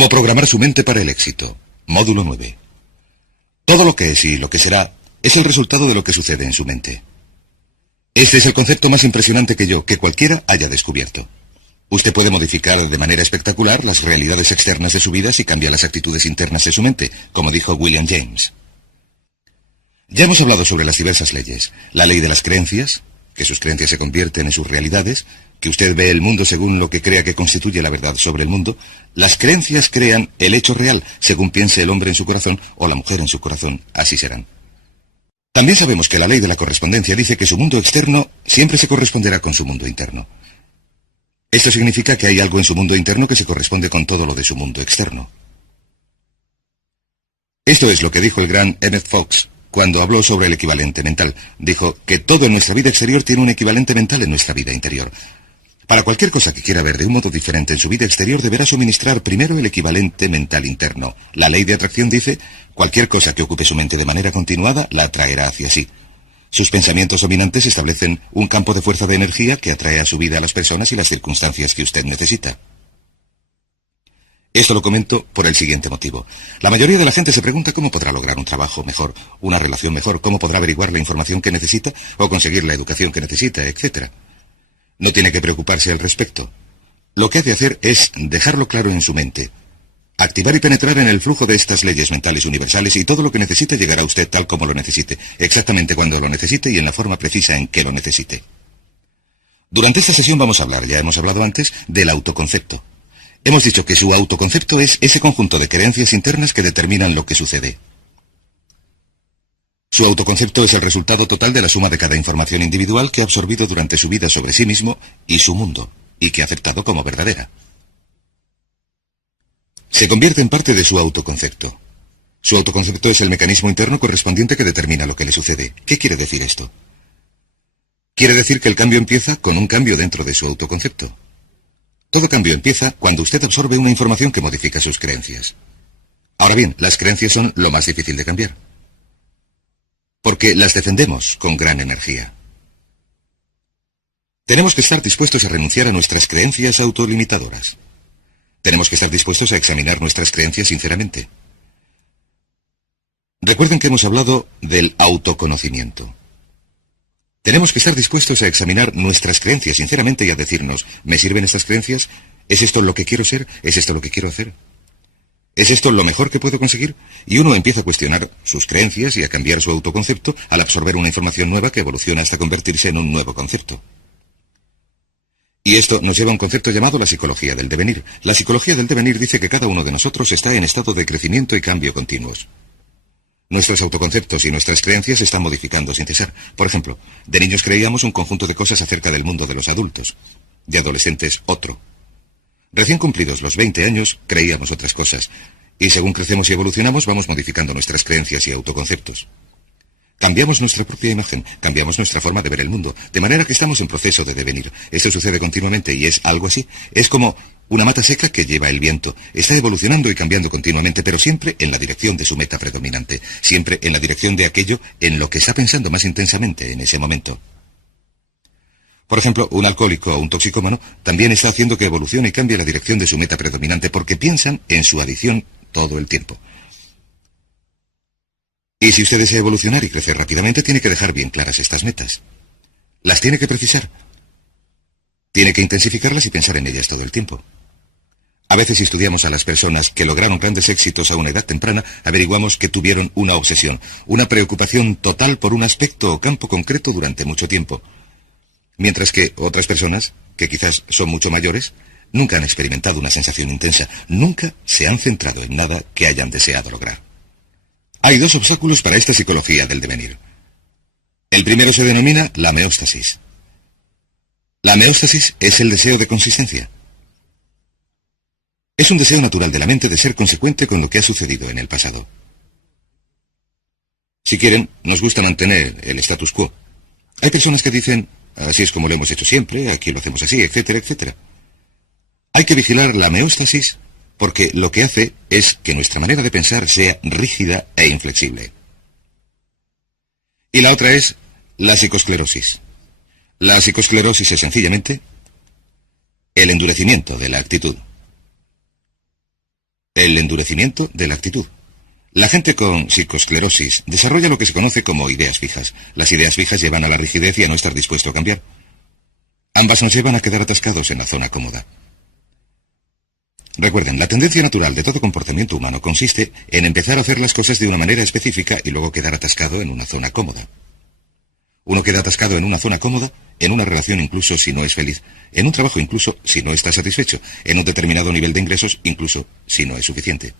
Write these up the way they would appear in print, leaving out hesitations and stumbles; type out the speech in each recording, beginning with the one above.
Cómo programar su mente para el éxito. Módulo 9. Todo lo que es y lo que será es el resultado de lo que sucede en su mente. Este es el concepto más impresionante que cualquiera haya descubierto. Usted puede modificar de manera espectacular las realidades externas de su vida si cambia las actitudes internas de su mente, como dijo William James. Ya hemos hablado sobre las diversas leyes. La ley de las creencias, que sus creencias se convierten en sus realidades, que usted ve el mundo según lo que crea que constituye la verdad sobre el mundo. Las creencias crean el hecho real, según piense el hombre en su corazón o la mujer en su corazón, así serán. También sabemos que la ley de la correspondencia dice que su mundo externo siempre se corresponderá con su mundo interno. Esto significa que hay algo en su mundo interno que se corresponde con todo lo de su mundo externo. Esto es lo que dijo el gran Emmett Fox cuando habló sobre el equivalente mental. Dijo que todo en nuestra vida exterior tiene un equivalente mental en nuestra vida interior. Para cualquier cosa que quiera ver de un modo diferente en su vida exterior, deberá suministrar primero el equivalente mental interno. La ley de atracción dice, cualquier cosa que ocupe su mente de manera continuada, la atraerá hacia sí. Sus pensamientos dominantes establecen un campo de fuerza de energía que atrae a su vida a las personas y las circunstancias que usted necesita. Esto lo comento por el siguiente motivo. La mayoría de la gente se pregunta cómo podrá lograr un trabajo mejor, una relación mejor, cómo podrá averiguar la información que necesita o conseguir la educación que necesita, etc. No tiene que preocuparse al respecto. Lo que ha de hacer es dejarlo claro en su mente. Activar y penetrar en el flujo de estas leyes mentales universales y todo lo que necesite llegará a usted tal como lo necesite, exactamente cuando lo necesite y en la forma precisa en que lo necesite. Durante esta sesión vamos a hablar, ya hemos hablado antes, del autoconcepto. Hemos dicho que su autoconcepto es ese conjunto de creencias internas que determinan lo que sucede. Su autoconcepto es el resultado total de la suma de cada información individual que ha absorbido durante su vida sobre sí mismo y su mundo, y que ha aceptado como verdadera. Se convierte en parte de su autoconcepto. Su autoconcepto es el mecanismo interno correspondiente que determina lo que le sucede. ¿Qué quiere decir esto? Quiere decir que el cambio empieza con un cambio dentro de su autoconcepto. Todo cambio empieza cuando usted absorbe una información que modifica sus creencias. Ahora bien, las creencias son lo más difícil de cambiar, porque las defendemos con gran energía. Tenemos que estar dispuestos a renunciar a nuestras creencias autolimitadoras. Tenemos que estar dispuestos a examinar nuestras creencias sinceramente. Recuerden que hemos hablado del autoconocimiento. Tenemos que estar dispuestos a examinar nuestras creencias sinceramente y a decirnos, ¿me sirven estas creencias? ¿Es esto lo que quiero ser? ¿Es esto lo que quiero hacer? ¿Es esto lo mejor que puedo conseguir? Y uno empieza a cuestionar sus creencias y a cambiar su autoconcepto al absorber una información nueva que evoluciona hasta convertirse en un nuevo concepto. Y esto nos lleva a un concepto llamado la psicología del devenir. La psicología del devenir dice que cada uno de nosotros está en estado de crecimiento y cambio continuos. Nuestros autoconceptos y nuestras creencias se están modificando sin cesar. Por ejemplo, de niños creíamos un conjunto de cosas acerca del mundo de los adultos, de adolescentes otro. Recién cumplidos los 20 años, creíamos otras cosas, y según crecemos y evolucionamos, vamos modificando nuestras creencias y autoconceptos. Cambiamos nuestra propia imagen, cambiamos nuestra forma de ver el mundo, de manera que estamos en proceso de devenir. Esto sucede continuamente y es algo así. Es como una mata seca que lleva el viento. Está evolucionando y cambiando continuamente, pero siempre en la dirección de su meta predominante, siempre en la dirección de aquello en lo que está pensando más intensamente en ese momento. Por ejemplo, un alcohólico o un toxicómano también está haciendo que evolucione y cambie la dirección de su meta predominante porque piensan en su adicción todo el tiempo. Y si usted desea evolucionar y crecer rápidamente, tiene que dejar bien claras estas metas. Las tiene que precisar. Tiene que intensificarlas y pensar en ellas todo el tiempo. A veces, si estudiamos a las personas que lograron grandes éxitos a una edad temprana, averiguamos que tuvieron una obsesión, una preocupación total por un aspecto o campo concreto durante mucho tiempo. Mientras que otras personas, que quizás son mucho mayores, nunca han experimentado una sensación intensa, nunca se han centrado en nada que hayan deseado lograr. Hay dos obstáculos para esta psicología del devenir. El primero se denomina la meóstasis. La meóstasis es el deseo de consistencia. Es un deseo natural de la mente de ser consecuente con lo que ha sucedido en el pasado. Si quieren, nos gusta mantener el status quo. Hay personas que dicen, así es como lo hemos hecho siempre, aquí lo hacemos así, etcétera, etcétera. Hay que vigilar la meóstasis porque lo que hace es que nuestra manera de pensar sea rígida e inflexible. Y la otra es la psicosclerosis. La psicosclerosis es sencillamente el endurecimiento de la actitud. el endurecimiento de la actitud. La gente con psicoesclerosis desarrolla lo que se conoce como ideas fijas. Las ideas fijas llevan a la rigidez y a no estar dispuesto a cambiar. Ambas nos llevan a quedar atascados en la zona cómoda. Recuerden, la tendencia natural de todo comportamiento humano consiste en empezar a hacer las cosas de una manera específica y luego quedar atascado en una zona cómoda. Uno queda atascado en una zona cómoda, en una relación incluso si no es feliz, en un trabajo incluso si no está satisfecho, en un determinado nivel de ingresos incluso si no es suficiente.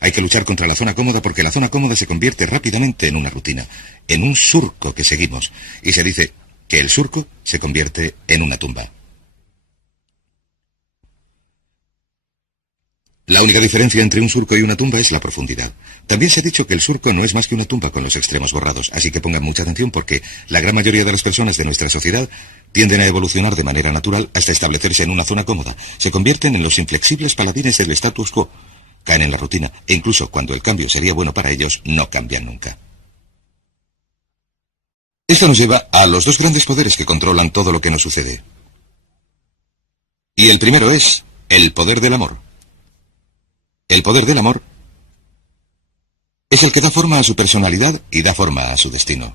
Hay que luchar contra la zona cómoda porque la zona cómoda se convierte rápidamente en una rutina, en un surco que seguimos, y se dice que el surco se convierte en una tumba. La única diferencia entre un surco y una tumba es la profundidad. También se ha dicho que el surco no es más que una tumba con los extremos borrados, así que pongan mucha atención porque la gran mayoría de las personas de nuestra sociedad tienden a evolucionar de manera natural hasta establecerse en una zona cómoda. Se convierten en los inflexibles paladines del status quo, caen en la rutina e incluso cuando el cambio sería bueno para ellos, no cambian nunca. Esto nos lleva a los dos grandes poderes que controlan todo lo que nos sucede. Y el primero es el poder del amor. El poder del amor es el que da forma a su personalidad y da forma a su destino.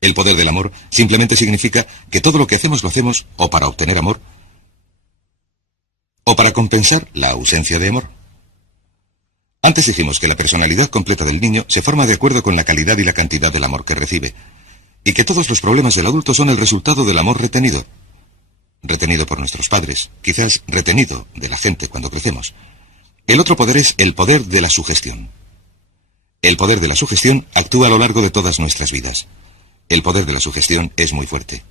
El poder del amor simplemente significa que todo lo que hacemos lo hacemos o para obtener amor o para compensar la ausencia de amor. Antes dijimos que la personalidad completa del niño se forma de acuerdo con la calidad y la cantidad del amor que recibe, y que todos los problemas del adulto son el resultado del amor retenido. Retenido por nuestros padres, quizás retenido de la gente cuando crecemos. El otro poder es el poder de la sugestión. El poder de la sugestión actúa a lo largo de todas nuestras vidas. El poder de la sugestión es muy fuerte.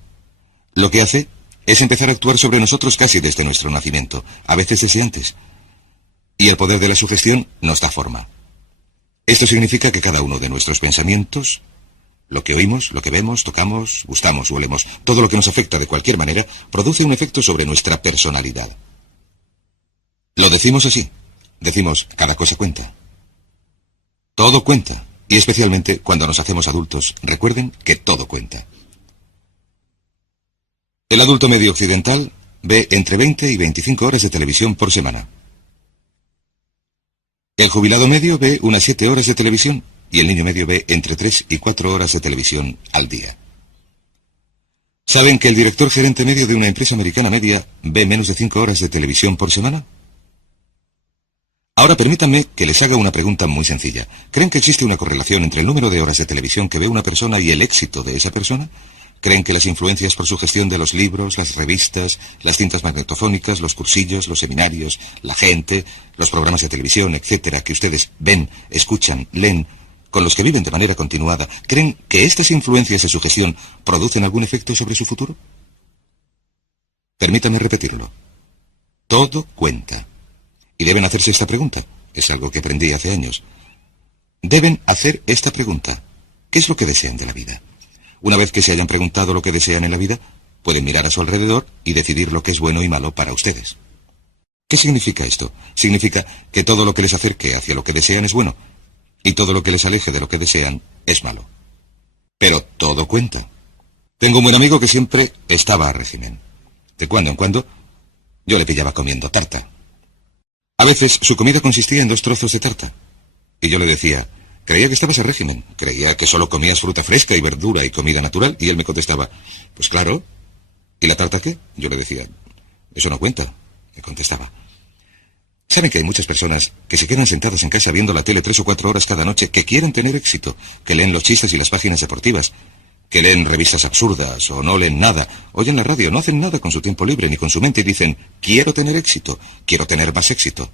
Lo que hace es empezar a actuar sobre nosotros casi desde nuestro nacimiento, a veces desde antes. Y el poder de la sugestión nos da forma. Esto significa que cada uno de nuestros pensamientos, lo que oímos, lo que vemos, tocamos, gustamos o olemos, todo lo que nos afecta de cualquier manera, produce un efecto sobre nuestra personalidad. Lo decimos así. Decimos, cada cosa cuenta. Todo cuenta. Y especialmente cuando nos hacemos adultos, recuerden que todo cuenta. El adulto medio occidental ve entre 20 y 25 horas de televisión por semana. El jubilado medio ve unas 7 horas de televisión y el niño medio ve entre 3 y 4 horas de televisión al día. ¿Saben que el director gerente medio de una empresa americana media ve menos de 5 horas de televisión por semana? Ahora permítanme que les haga una pregunta muy sencilla. ¿Creen que existe una correlación entre el número de horas de televisión que ve una persona y el éxito de esa persona? ¿Creen que las influencias por sugestión de los libros, las revistas, las cintas magnetofónicas, los cursillos, los seminarios, la gente, los programas de televisión, etcétera, que ustedes ven, escuchan, leen, con los que viven de manera continuada, creen que estas influencias de sugestión producen algún efecto sobre su futuro? Permítame repetirlo. Todo cuenta. Y deben hacerse esta pregunta. Es algo que aprendí hace años. Deben hacer esta pregunta. ¿Qué es lo que desean de la vida? Una vez que se hayan preguntado lo que desean en la vida, pueden mirar a su alrededor y decidir lo que es bueno y malo para ustedes. ¿Qué significa esto? Significa que todo lo que les acerque hacia lo que desean es bueno, y todo lo que les aleje de lo que desean es malo. Pero todo cuenta. Tengo un buen amigo que siempre estaba a régimen. De cuando en cuando, yo le pillaba comiendo tarta. A veces su comida consistía en 2 trozos de tarta. Y yo le decía, creía que estabas a régimen, creía que solo comías fruta fresca y verdura y comida natural, y él me contestaba, pues claro. ¿Y la tarta qué? Yo le decía, eso no cuenta, me contestaba. ¿Saben que hay muchas personas que se quedan sentadas en casa viendo la tele 3 o 4 horas cada noche, que quieren tener éxito, que leen los chistes y las páginas deportivas, que leen revistas absurdas o no leen nada, oyen la radio, no hacen nada con su tiempo libre ni con su mente y dicen, quiero tener éxito, quiero tener más éxito?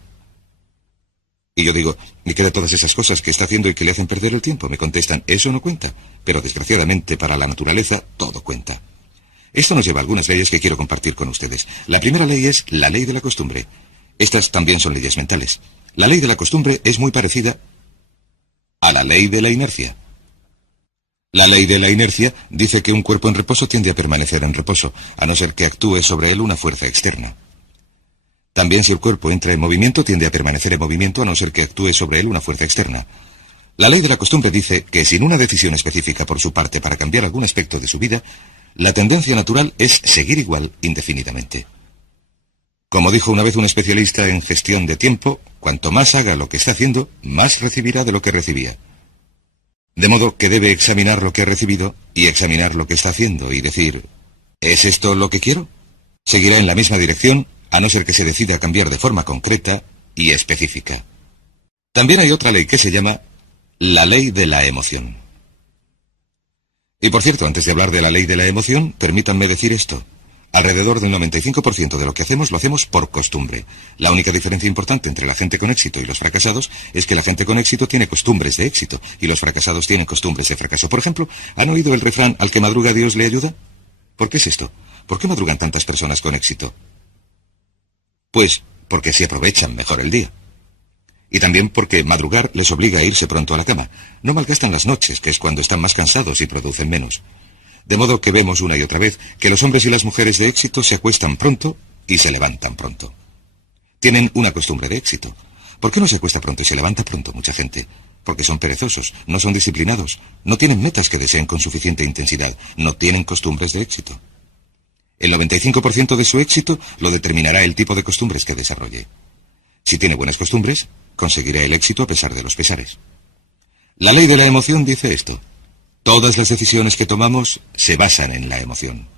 Y yo digo, ¿y qué de todas esas cosas que está haciendo y que le hacen perder el tiempo? Me contestan, eso no cuenta, pero desgraciadamente para la naturaleza todo cuenta. Esto nos lleva a algunas leyes que quiero compartir con ustedes. La primera ley es la ley de la costumbre. Estas también son leyes mentales. La ley de la costumbre es muy parecida a la ley de la inercia. La ley de la inercia dice que un cuerpo en reposo tiende a permanecer en reposo, a no ser que actúe sobre él una fuerza externa. También si el cuerpo entra en movimiento, tiende a permanecer en movimiento, a no ser que actúe sobre él una fuerza externa. La ley de la costumbre dice que sin una decisión específica por su parte para cambiar algún aspecto de su vida, la tendencia natural es seguir igual indefinidamente. Como dijo una vez un especialista en gestión de tiempo, cuanto más haga lo que está haciendo, más recibirá de lo que recibía. De modo que debe examinar lo que ha recibido y examinar lo que está haciendo y decir, ¿es esto lo que quiero? Seguirá en la misma dirección, a no ser que se decida a cambiar de forma concreta y específica. También hay otra ley que se llama la ley de la emoción. Y por cierto, antes de hablar de la ley de la emoción, permítanme decir esto. Alrededor del 95% de lo que hacemos lo hacemos por costumbre. La única diferencia importante entre la gente con éxito y los fracasados es que la gente con éxito tiene costumbres de éxito y los fracasados tienen costumbres de fracaso. Por ejemplo, ¿han oído el refrán al que madruga Dios le ayuda? ¿Por qué es esto? ¿Por qué madrugan tantas personas con éxito? Pues porque se aprovechan mejor el día. Y también porque madrugar les obliga a irse pronto a la cama. No malgastan las noches, que es cuando están más cansados y producen menos. De modo que vemos una y otra vez que los hombres y las mujeres de éxito se acuestan pronto y se levantan pronto. Tienen una costumbre de éxito. ¿Por qué no se acuesta pronto y se levanta pronto mucha gente? Porque son perezosos, no son disciplinados, no tienen metas que deseen con suficiente intensidad, no tienen costumbres de éxito. El 95% de su éxito lo determinará el tipo de costumbres que desarrolle. Si tiene buenas costumbres, conseguirá el éxito a pesar de los pesares. La ley de la emoción dice esto. Todas las decisiones que tomamos se basan en la emoción.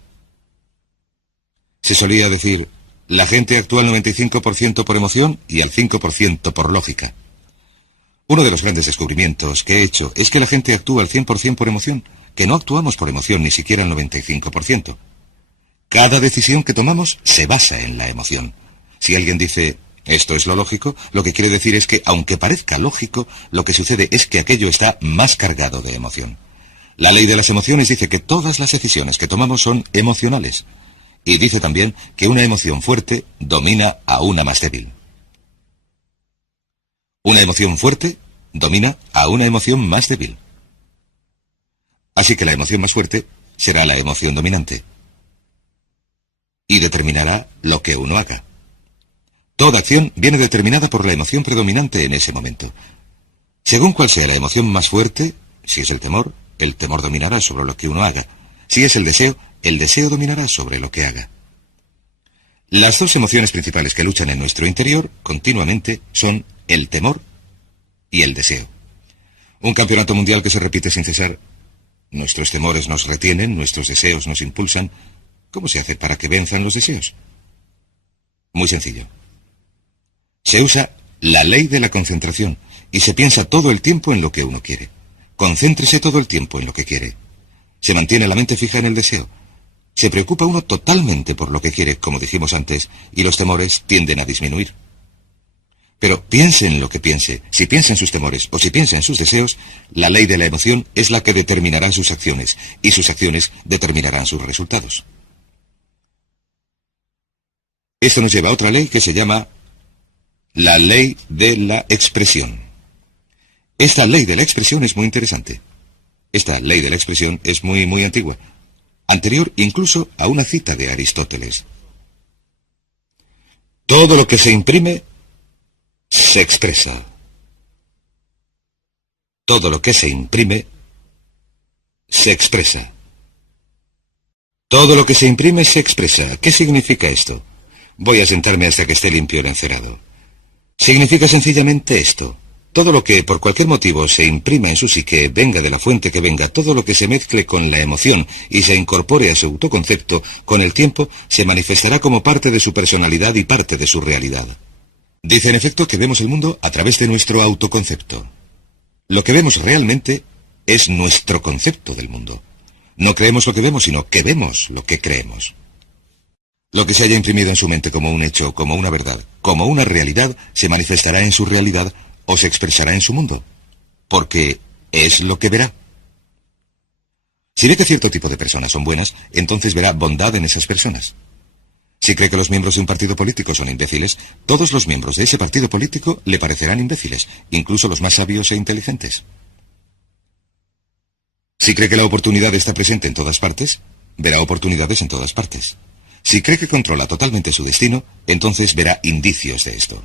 Se solía decir, la gente actúa al 95% por emoción y al 5% por lógica. Uno de los grandes descubrimientos que he hecho es que la gente actúa al 100% por emoción, que no actuamos por emoción ni siquiera al 95%. Cada decisión que tomamos se basa en la emoción. Si alguien dice, esto es lo lógico, lo que quiere decir es que, aunque parezca lógico, lo que sucede es que aquello está más cargado de emoción. La ley de las emociones dice que todas las decisiones que tomamos son emocionales. Y dice también que una emoción fuerte domina a una más débil. Una emoción fuerte domina a una emoción más débil. Así que la emoción más fuerte será la emoción dominante. Y determinará lo que uno haga. Toda acción viene determinada por la emoción predominante en ese momento. Según cuál sea la emoción más fuerte, si es el temor dominará sobre lo que uno haga. Si es el deseo dominará sobre lo que haga. Las dos emociones principales que luchan en nuestro interior continuamente son el temor y el deseo. Un campeonato mundial que se repite sin cesar. Nuestros temores nos retienen, nuestros deseos nos impulsan. ¿Cómo se hace para que venzan los deseos? Muy sencillo. Se usa la ley de la concentración y se piensa todo el tiempo en lo que uno quiere. Concéntrese todo el tiempo en lo que quiere. Se mantiene la mente fija en el deseo. Se preocupa uno totalmente por lo que quiere, como dijimos antes, y los temores tienden a disminuir. Pero piense en lo que piense, si piensa en sus temores o si piensa en sus deseos, la ley de la emoción es la que determinará sus acciones, y sus acciones determinarán sus resultados. Esto nos lleva a otra ley que se llama la ley de la expresión. Esta ley de la expresión es muy interesante. Esta ley de la expresión es muy antigua, anterior incluso a una cita de Aristóteles. Todo lo que se imprime se expresa. Todo lo que se imprime se expresa. Todo lo que se imprime se expresa. ¿Qué significa esto? Voy a sentarme hasta que esté limpio el encerado. Significa sencillamente esto. Todo lo que, por cualquier motivo, se imprima en su psique, venga de la fuente que venga, todo lo que se mezcle con la emoción y se incorpore a su autoconcepto, con el tiempo se manifestará como parte de su personalidad y parte de su realidad. Dice en efecto que vemos el mundo a través de nuestro autoconcepto. Lo que vemos realmente es nuestro concepto del mundo. No creemos lo que vemos, sino que vemos lo que creemos. Lo que se haya imprimido en su mente como un hecho, como una verdad, como una realidad, se manifestará en su realidad o se expresará en su mundo, porque es lo que verá. Si ve que cierto tipo de personas son buenas, entonces verá bondad en esas personas. Si cree que los miembros de un partido político son imbéciles, todos los miembros de ese partido político le parecerán imbéciles, incluso los más sabios e inteligentes. Si cree que la oportunidad está presente en todas partes, verá oportunidades en todas partes. Si cree que controla totalmente su destino, entonces verá indicios de esto.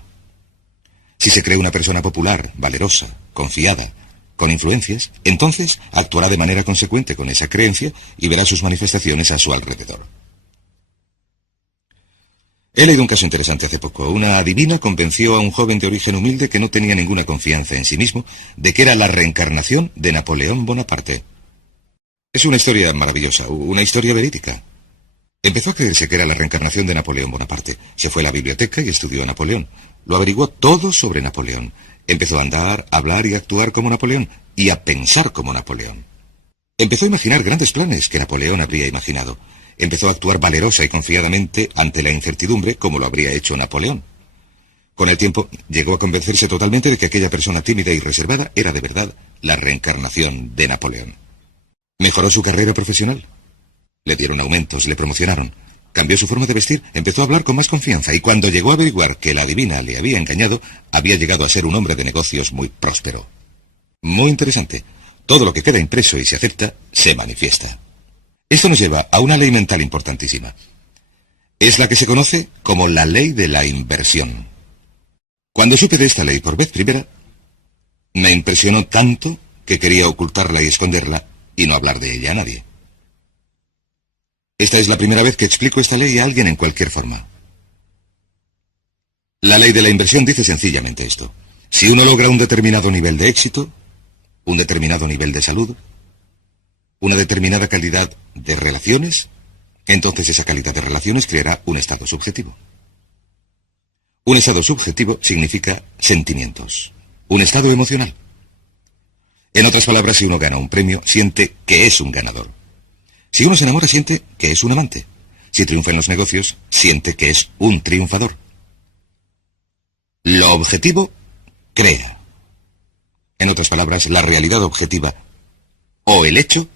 Si se cree una persona popular, valerosa, confiada, con influencias, entonces actuará de manera consecuente con esa creencia y verá sus manifestaciones a su alrededor. He leído un caso interesante hace poco. Una adivina convenció a un joven de origen humilde que no tenía ninguna confianza en sí mismo de que era la reencarnación de Napoleón Bonaparte. Es una historia maravillosa, una historia verídica. Empezó a creerse que era la reencarnación de Napoleón Bonaparte. Se fue a la biblioteca y estudió a Napoleón. Lo averiguó todo sobre Napoleón. Empezó a andar, a hablar y a actuar como Napoleón, y a pensar como Napoleón. Empezó a imaginar grandes planes que Napoleón habría imaginado. Empezó a actuar valerosa y confiadamente ante la incertidumbre como lo habría hecho Napoleón. Con el tiempo llegó a convencerse totalmente de que aquella persona tímida y reservada era de verdad la reencarnación de Napoleón. Mejoró su carrera profesional. Le dieron aumentos, le promocionaron. Cambió su forma de vestir, empezó a hablar con más confianza y cuando llegó a averiguar que la adivina le había engañado, había llegado a ser un hombre de negocios muy próspero. Muy interesante. Todo lo que queda impreso y se acepta, se manifiesta. Esto nos lleva a una ley mental importantísima. Es la que se conoce como la ley de la inversión. Cuando supe de esta ley por vez primera, me impresionó tanto que quería ocultarla y esconderla y no hablar de ella a nadie. Esta es la primera vez que explico esta ley a alguien en cualquier forma. La ley de la inversión dice sencillamente esto. Si uno logra un determinado nivel de éxito, un determinado nivel de salud, una determinada calidad de relaciones, entonces esa calidad de relaciones creará un estado subjetivo. Un estado subjetivo significa sentimientos, un estado emocional. En otras palabras, si uno gana un premio, siente que es un ganador. Si uno se enamora, siente que es un amante. Si triunfa en los negocios, siente que es un triunfador. Lo objetivo crea. En otras palabras, la realidad objetiva o el hecho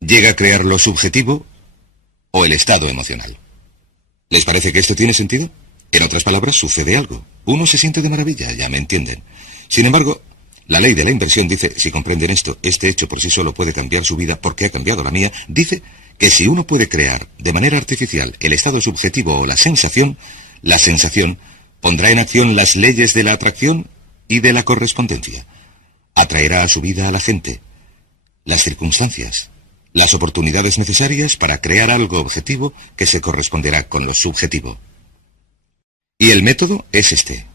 llega a crear lo subjetivo o el estado emocional. ¿Les parece que esto tiene sentido? En otras palabras, sucede algo. Uno se siente de maravilla, ya me entienden. Sin embargo, la ley de la inversión dice, si comprenden esto, este hecho por sí solo puede cambiar su vida porque ha cambiado la mía, dice que si uno puede crear de manera artificial el estado subjetivo o la sensación pondrá en acción las leyes de la atracción y de la correspondencia. Atraerá a su vida a la gente, las circunstancias, las oportunidades necesarias para crear algo objetivo que se corresponderá con lo subjetivo. Y el método es este.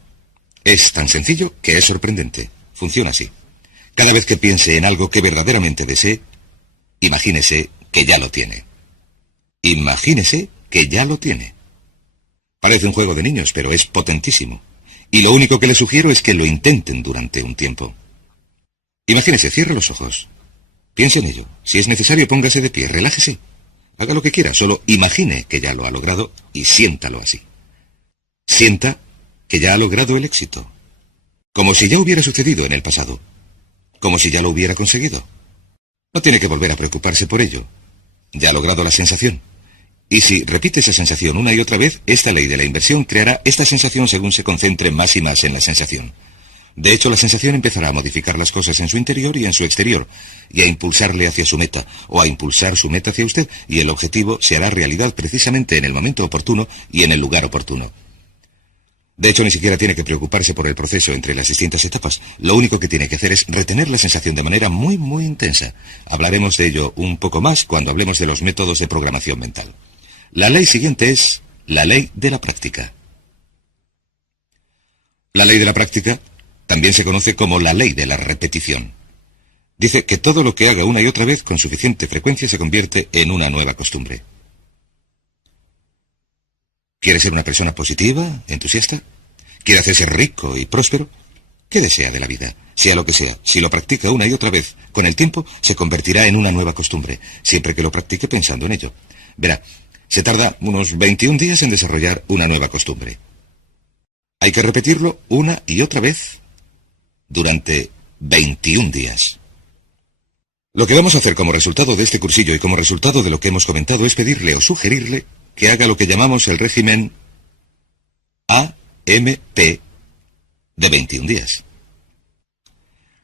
Es tan sencillo que es sorprendente. Funciona así. Cada vez que piense en algo que verdaderamente desee, imagínese que ya lo tiene. Imagínese que ya lo tiene. Parece un juego de niños, pero es potentísimo. Y lo único que les sugiero es que lo intenten durante un tiempo. Imagínese, cierre los ojos. Piense en ello. Si es necesario, póngase de pie, relájese. Haga lo que quiera, solo imagine que ya lo ha logrado y siéntalo así. Sienta que ya ha logrado el éxito. Como si ya hubiera sucedido en el pasado. Como si ya lo hubiera conseguido. No tiene que volver a preocuparse por ello. Ya ha logrado la sensación. Y si repite esa sensación una y otra vez, esta ley de la inversión creará esta sensación según se concentre más y más en la sensación. De hecho, la sensación empezará a modificar las cosas en su interior y en su exterior, y a impulsarle hacia su meta, o a impulsar su meta hacia usted, y el objetivo se hará realidad precisamente en el momento oportuno y en el lugar oportuno. De hecho, ni siquiera tiene que preocuparse por el proceso entre las distintas etapas. Lo único que tiene que hacer es retener la sensación de manera muy, muy intensa. Hablaremos de ello un poco más cuando hablemos de los métodos de programación mental. La ley siguiente es la ley de la práctica. La ley de la práctica también se conoce como la ley de la repetición. Dice que todo lo que haga una y otra vez con suficiente frecuencia se convierte en una nueva costumbre. ¿Quiere ser una persona positiva, entusiasta? ¿Quiere hacerse rico y próspero? ¿Qué desea de la vida? Sea lo que sea, si lo practica una y otra vez, con el tiempo se convertirá en una nueva costumbre, siempre que lo practique pensando en ello. Verá, se tarda unos 21 días en desarrollar una nueva costumbre. Hay que repetirlo una y otra vez durante 21 días. Lo que vamos a hacer como resultado de este cursillo y como resultado de lo que hemos comentado es pedirle o sugerirle que haga lo que llamamos el régimen AMP de 21 días.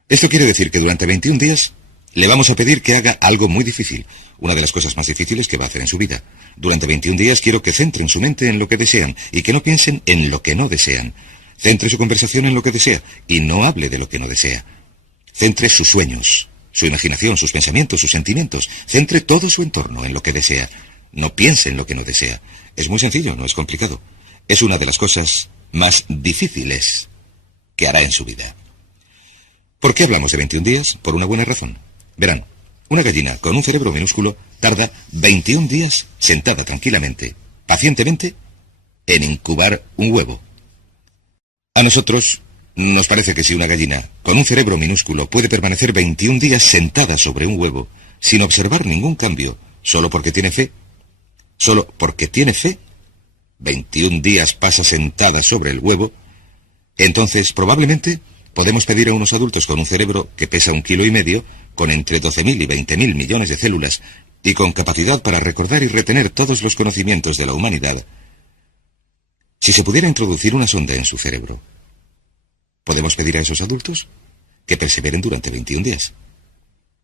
Esto quiere decir que durante 21 días le vamos a pedir que haga algo muy difícil, una de las cosas más difíciles que va a hacer en su vida. Durante 21 días quiero que centren su mente en lo que desean y que no piensen en lo que no desean. Centre su conversación en lo que desea y no hable de lo que no desea. Centre sus sueños, su imaginación, sus pensamientos, sus sentimientos. Centre todo su entorno en lo que desea. No piense en lo que no desea. Es muy sencillo, no es complicado. Es una de las cosas más difíciles que hará en su vida. ¿Por qué hablamos de 21 días? Por una buena razón. Verán, una gallina con un cerebro minúsculo tarda 21 días sentada tranquilamente, pacientemente, en incubar un huevo. A nosotros nos parece que si una gallina con un cerebro minúsculo puede permanecer 21 días sentada sobre un huevo sin observar ningún cambio, solo porque tiene fe, 21 días pasa sentada sobre el huevo, entonces probablemente podemos pedir a unos adultos con un cerebro que pesa 1,5 kilos, con entre 12.000 y 20.000 millones de células y con capacidad para recordar y retener todos los conocimientos de la humanidad, si se pudiera introducir una sonda en su cerebro, podemos pedir a esos adultos que perseveren durante 21 días.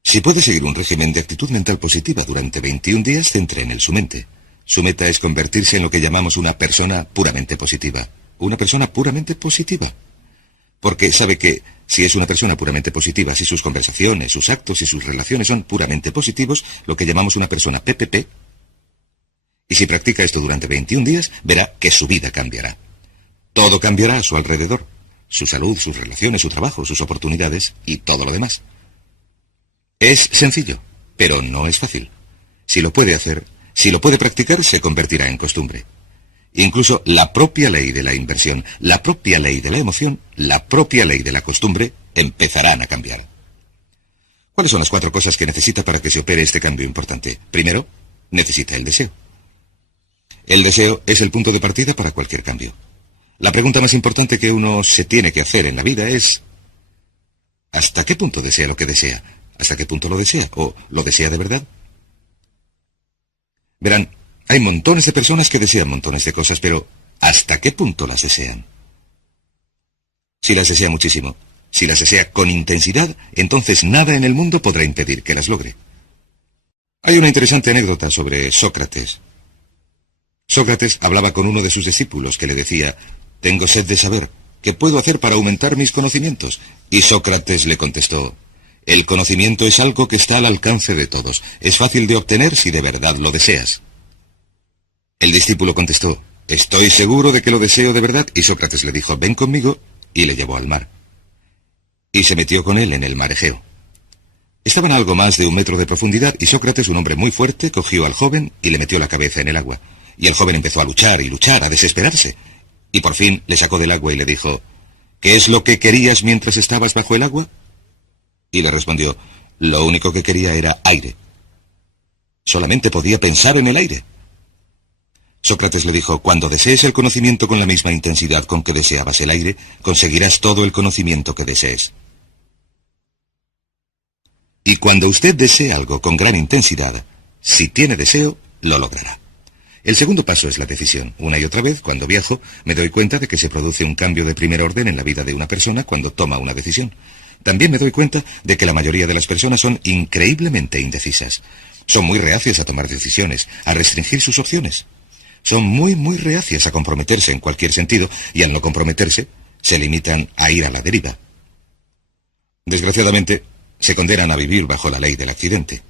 Si puede seguir un régimen de actitud mental positiva durante 21 días, centre en él su mente. Su meta es convertirse en lo que llamamos una persona puramente positiva. Una persona puramente positiva. Porque sabe que si es una persona puramente positiva, si sus conversaciones, sus actos y sus relaciones son puramente positivos, lo que llamamos una persona PPP, y si practica esto durante 21 días, verá que su vida cambiará. Todo cambiará a su alrededor. Su salud, sus relaciones, su trabajo, sus oportunidades y todo lo demás. Es sencillo, pero no es fácil. Si lo puede hacer, si lo puede practicar, se convertirá en costumbre. Incluso la propia ley de la inversión, la propia ley de la emoción, la propia ley de la costumbre empezarán a cambiar. ¿Cuáles son las 4 cosas que necesita para que se opere este cambio importante? Primero, necesita el deseo. El deseo es el punto de partida para cualquier cambio. La pregunta más importante que uno se tiene que hacer en la vida es: ¿hasta qué punto desea lo que desea? ¿Hasta qué punto lo desea? ¿O lo desea de verdad? Verán, hay montones de personas que desean montones de cosas, pero ¿hasta qué punto las desean? Si las desea muchísimo, si las desea con intensidad, entonces nada en el mundo podrá impedir que las logre. Hay una interesante anécdota sobre Sócrates. Sócrates hablaba con uno de sus discípulos que le decía: «Tengo sed de saber, ¿qué puedo hacer para aumentar mis conocimientos?». Y Sócrates le contestó: «El conocimiento es algo que está al alcance de todos. Es fácil de obtener si de verdad lo deseas». El discípulo contestó: «Estoy seguro de que lo deseo de verdad». Y Sócrates le dijo: «Ven conmigo», y le llevó al mar. Y se metió con él en el mar Egeo. Estaban a algo más de 1 metro de profundidad, y Sócrates, un hombre muy fuerte, cogió al joven y le metió la cabeza en el agua. Y el joven empezó a luchar y luchar, a desesperarse. Y por fin le sacó del agua y le dijo: «¿Qué es lo que querías mientras estabas bajo el agua?». Y le respondió: «Lo único que quería era aire. Solamente podía pensar en el aire». Sócrates le dijo: «Cuando desees el conocimiento con la misma intensidad con que deseabas el aire, conseguirás todo el conocimiento que desees. Y cuando usted desee algo con gran intensidad, si tiene deseo, lo logrará». El segundo paso es la decisión. Una y otra vez, cuando viajo, me doy cuenta de que se produce un cambio de primer orden en la vida de una persona cuando toma una decisión. También me doy cuenta de que la mayoría de las personas son increíblemente indecisas. Son muy reacias a tomar decisiones, a restringir sus opciones. Son muy reacias a comprometerse en cualquier sentido, y al no comprometerse, se limitan a ir a la deriva. Desgraciadamente, se condenan a vivir bajo la ley del accidente.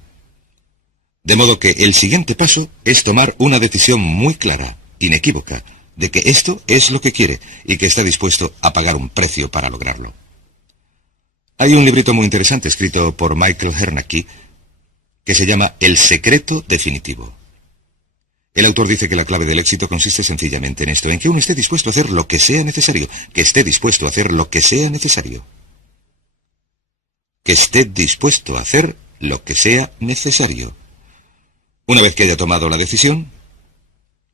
De modo que el siguiente paso es tomar una decisión muy clara, inequívoca, de que esto es lo que quiere y que está dispuesto a pagar un precio para lograrlo. Hay un librito muy interesante escrito por Michael Hernacki que se llama El secreto definitivo. El autor dice que la clave del éxito consiste sencillamente en esto, en que uno esté dispuesto a hacer lo que sea necesario, que esté dispuesto a hacer lo que sea necesario. Que esté dispuesto a hacer lo que sea necesario. Una vez que haya tomado la decisión,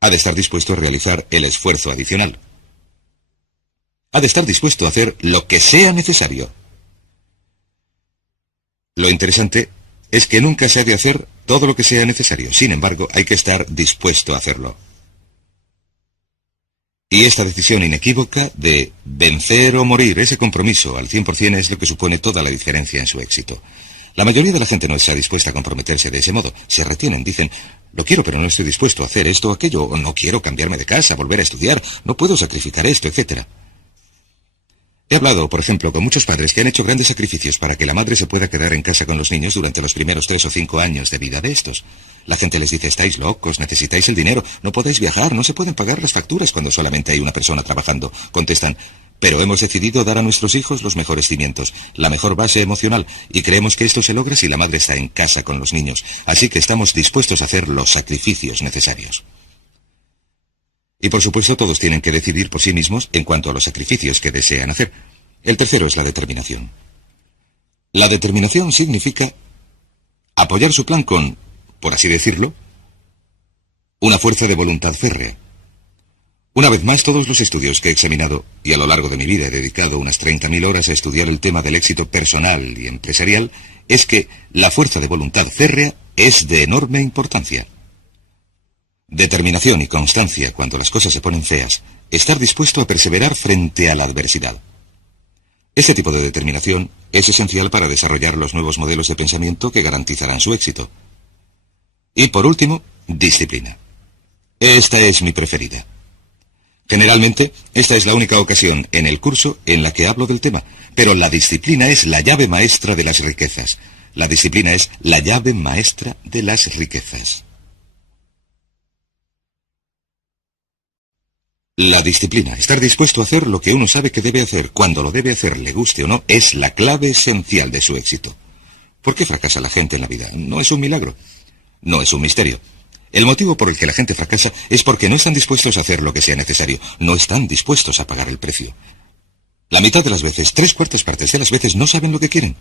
ha de estar dispuesto a realizar el esfuerzo adicional. Ha de estar dispuesto a hacer lo que sea necesario. Lo interesante es que nunca se ha de hacer todo lo que sea necesario. Sin embargo, hay que estar dispuesto a hacerlo. Y esta decisión inequívoca de vencer o morir, ese compromiso al 100% es lo que supone toda la diferencia en su éxito. La mayoría de la gente no está dispuesta a comprometerse de ese modo. Se retienen, dicen: «Lo quiero, pero no estoy dispuesto a hacer esto o aquello», o «no quiero cambiarme de casa, volver a estudiar, no puedo sacrificar esto», etc. He hablado, por ejemplo, con muchos padres que han hecho grandes sacrificios para que la madre se pueda quedar en casa con los niños durante los primeros 3 o 5 años de vida de estos. La gente les dice, estáis locos, necesitáis el dinero, no podéis viajar, no se pueden pagar las facturas cuando solamente hay una persona trabajando. Contestan, pero hemos decidido dar a nuestros hijos los mejores cimientos, la mejor base emocional, y creemos que esto se logra si la madre está en casa con los niños, así que estamos dispuestos a hacer los sacrificios necesarios. Y por supuesto todos tienen que decidir por sí mismos en cuanto a los sacrificios que desean hacer. El tercero es la determinación. La determinación significa apoyar su plan con, por así decirlo, una fuerza de voluntad férrea. Una vez más, todos los estudios que he examinado, y a lo largo de mi vida he dedicado unas 30.000 horas a estudiar el tema del éxito personal y empresarial, es que la fuerza de voluntad férrea es de enorme importancia. Determinación y constancia cuando las cosas se ponen feas, estar dispuesto a perseverar frente a la adversidad. Este tipo de determinación es esencial para desarrollar los nuevos modelos de pensamiento que garantizarán su éxito. Y por último, disciplina. Esta es mi preferida. Generalmente, esta es la única ocasión en el curso en la que hablo del tema, pero la disciplina es la llave maestra de las riquezas. La disciplina es la llave maestra de las riquezas. La disciplina, estar dispuesto a hacer lo que uno sabe que debe hacer, cuando lo debe hacer, le guste o no, es la clave esencial de su éxito. ¿Por qué fracasa la gente en la vida? No es un milagro, no es un misterio. El motivo por el que la gente fracasa es porque no están dispuestos a hacer lo que sea necesario, no están dispuestos a pagar el precio. La mitad de las veces, 3/4 partes de las veces, no saben lo que quieren.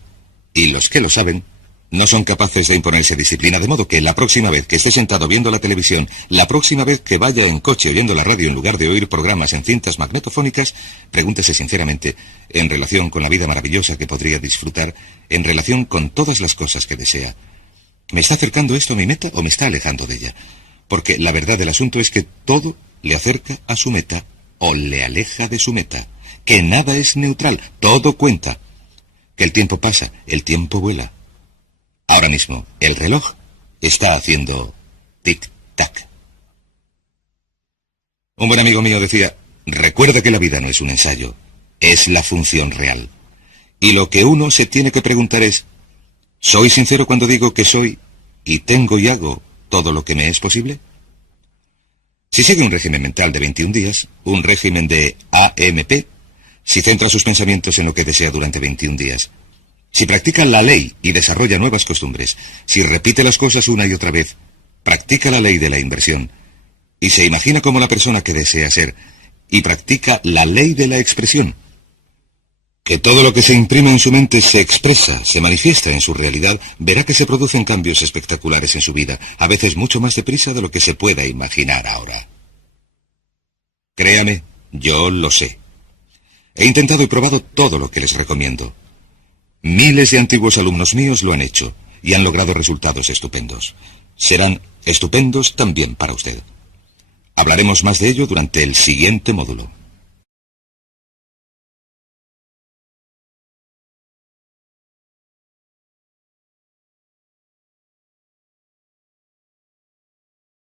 Y los que lo saben, no son capaces de imponerse disciplina, de modo que la próxima vez que esté sentado viendo la televisión, la próxima vez que vaya en coche oyendo la radio en lugar de oír programas en cintas magnetofónicas, pregúntese sinceramente, en relación con la vida maravillosa que podría disfrutar, en relación con todas las cosas que desea, ¿me está acercando esto a mi meta o me está alejando de ella? Porque la verdad del asunto es que todo le acerca a su meta o le aleja de su meta, que nada es neutral, todo cuenta, que el tiempo pasa, el tiempo vuela. Ahora mismo, el reloj está haciendo tic-tac. Un buen amigo mío decía, recuerda que la vida no es un ensayo, es la función real. Y lo que uno se tiene que preguntar es, ¿soy sincero cuando digo que soy y tengo y hago todo lo que me es posible? Si sigue un régimen mental de 21 días, un régimen de AMP, si centra sus pensamientos en lo que desea durante 21 días, si practica la ley y desarrolla nuevas costumbres, si repite las cosas una y otra vez, practica la ley de la inversión, y se imagina como la persona que desea ser, y practica la ley de la expresión, que todo lo que se imprime en su mente se expresa, se manifiesta en su realidad, verá que se producen cambios espectaculares en su vida, a veces mucho más deprisa de lo que se pueda imaginar ahora. Créame, yo lo sé. He intentado y probado todo lo que les recomiendo. Miles de antiguos alumnos míos lo han hecho y han logrado resultados estupendos. Serán estupendos también para usted. Hablaremos más de ello durante el siguiente módulo.